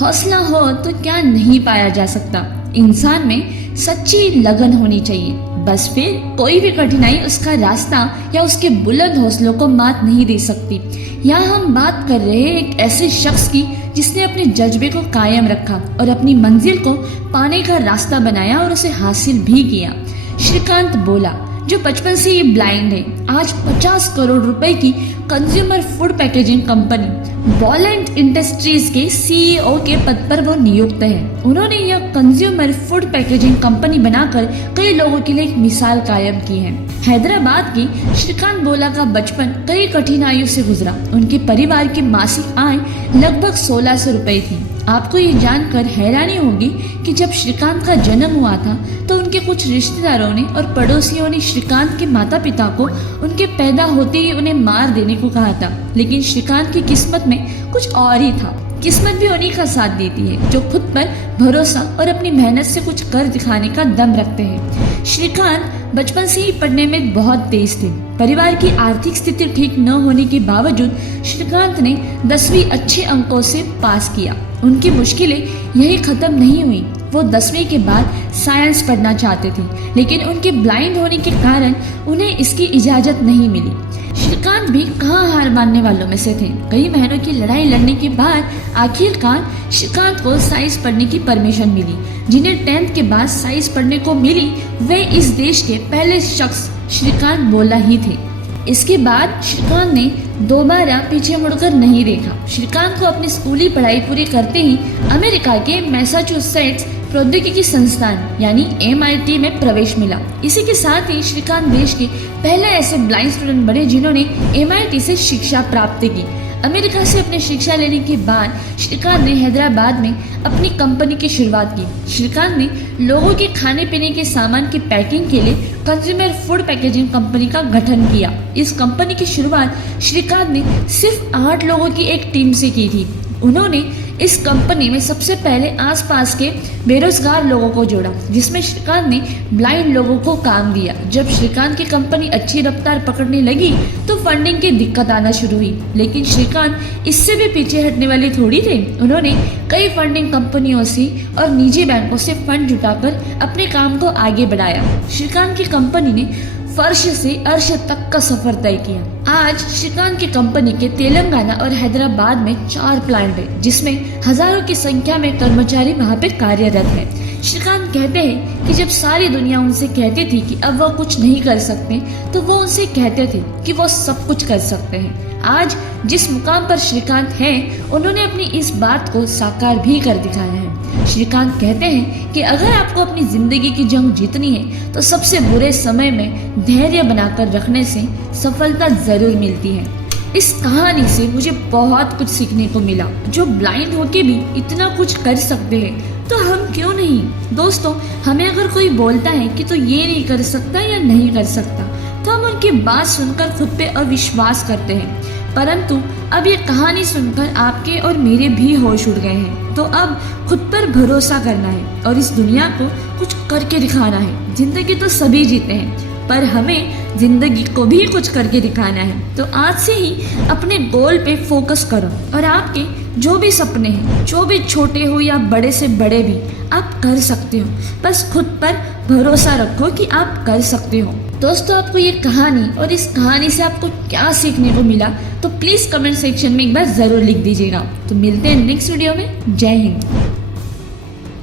हौसला हो तो क्या नहीं पाया जा सकता। इंसान में सच्ची लगन होनी चाहिए, बस फिर कोई भी कठिनाई उसका रास्ता या उसके बुलंद हौसलों को मात नहीं दे सकती। यहाँ हम बात कर रहे हैं एक ऐसे शख्स की जिसने अपने जज्बे को कायम रखा और अपनी मंजिल को पाने का रास्ता बनाया और उसे हासिल भी किया। श्रीकांत बोला, जो बचपन से ही ब्लाइंड है, आज 50 करोड़ रुपए की consumer food packaging company वॉलेंट industries के सीईओ के पद पर वो नियुक्त है। उन्होंने यह कंज्यूमर फूड पैकेजिंग कंपनी बनाकर कई लोगों के लिए एक मिसाल कायम की है। हैदराबाद की श्रीकांत बोला का बचपन कई कठिनाइयों से गुजरा। उनके परिवार की मासिक आय लगभग 1600 रुपए थी। आपको ये जानकर हैरानी होगी कि जब श्रीकांत का जन्म हुआ था तो उनके कुछ रिश्तेदारों ने और पड़ोसियों ने श्रीकांत के माता पिता को उनके पैदा होते ही उन्हें मार देने को कहा था, लेकिन श्रीकांत की किस्मत में कुछ और ही था। किस्मत भी उन्हीं का साथ देती है जो खुद पर भरोसा और अपनी मेहनत से कुछ कर दिखाने का दम रखते हैं। श्रीकांत बचपन से ही पढ़ने में बहुत तेज थे। परिवार की आर्थिक स्थिति ठीक न होने के बावजूद श्रीकांत ने 10वीं अच्छे अंकों से पास किया। उनकी मुश्किलें यही खत्म नहीं हुई। वो 10वीं के बाद साइंस पढ़ना चाहते थे, लेकिन उनके ब्लाइंड होने के कारण उन्हें इसकी इजाजत नहीं मिली। श्रीकांत भी कहाँ हार मानने वालों में से थे। कई महीनों की लड़ाई लड़ने के बाद आखिरकार श्रीकांत को साइंस पढ़ने की परमिशन मिली। जिन्हें 10th के बाद साइंस पढ़ने को मिली वे इस देश के पहले शख्स श्रीकांत बोला ही थे। इसके बाद श्रीकांत ने दोबारा पीछे मुड़कर नहीं देखा। श्रीकांत को अपनी स्कूली पढ़ाई पूरी करते ही अमेरिका के मैसाचुसेट्स प्रौद्योगिकी संस्थान यानी MIT में प्रवेश मिला। इसी के साथ ही श्रीकांत देश के पहले ऐसे ब्लाइंड स्टूडेंट बने जिन्होंने MIT से शिक्षा प्राप्त की। अमेरिका से अपनी शिक्षा लेने के बाद श्रीकांत ने हैदराबाद में अपनी कंपनी की शुरुआत की। श्रीकांत ने लोगों के खाने पीने के सामान की पैकिंग के लिए कंज्यूमर फूड पैकेजिंग कंपनी का गठन किया। इस कंपनी की शुरुआत श्रीकांत ने सिर्फ 8 लोगों की एक टीम से की थी। उन्होंने इस कंपनी में सबसे पहले आसपास के बेरोजगार लोगों को जोड़ा, जिसमें श्रीकांत ने ब्लाइंड लोगों को काम दिया। जब श्रीकांत की कंपनी अच्छी रफ्तार पकड़ने लगी तो फंडिंग की दिक्कत आना शुरू हुई, लेकिन श्रीकांत इससे भी पीछे हटने वाले थोड़ी थे। उन्होंने कई फंडिंग कंपनियों से और निजी बैंकों से फंड जुटाकर अपने काम को आगे बढ़ाया। श्रीकांत की कंपनी ने फर्श से अर्श तक का सफर तय किया। आज श्रीकांत की कंपनी के तेलंगाना और हैदराबाद में 4 प्लांट है, जिसमें हजारों की संख्या में कर्मचारी वहां पे कार्यरत है। श्रीकांत कहते हैं कि जब सारी दुनिया उनसे कहती थी कि अब वह कुछ नहीं कर सकते, तो वो उनसे कहते थे कि वो सब कुछ कर सकते हैं। आज जिस मुकाम पर श्रीकांत हैं, उन्होंने अपनी इस बात को साकार भी कर दिखाया है। श्रीकांत कहते हैं कि अगर आपको अपनी जिंदगी की जंग जीतनी है तो सबसे बुरे समय में धैर्य बनाकर रखने से सफलता जरूर मिलती है। इस कहानी से मुझे बहुत कुछ सीखने को मिला। जो ब्लाइंड होके भी इतना कुछ कर सकते हैं तो हम क्यों नहीं। दोस्तों, हमें अगर कोई बोलता है कि तो ये नहीं कर सकता या नहीं कर सकता, तो हम उनकी बात सुनकर खुद पे अविश्वास करते हैं। परंतु अब ये कहानी सुनकर आपके और मेरे भी होश उड़ गए हैं। तो अब खुद पर भरोसा करना है और इस दुनिया को कुछ करके दिखाना है। जिंदगी तो सभी जीते हैं, पर हमें जिंदगी को भी कुछ करके दिखाना है। तो आज से ही अपने गोल पे फोकस करो और आपके जो भी सपने हैं, जो भी छोटे हो या बड़े से बड़े भी, आप कर सकते हो। बस खुद पर भरोसा रखो कि आप कर सकते हो। दोस्तों, आपको ये कहानी और इस कहानी से आपको क्या सीखने को मिला तो प्लीज कमेंट सेक्शन में एक बार जरूर लिख दीजिएगा। तो मिलते हैं नेक्स्ट वीडियो में। जय हिंद।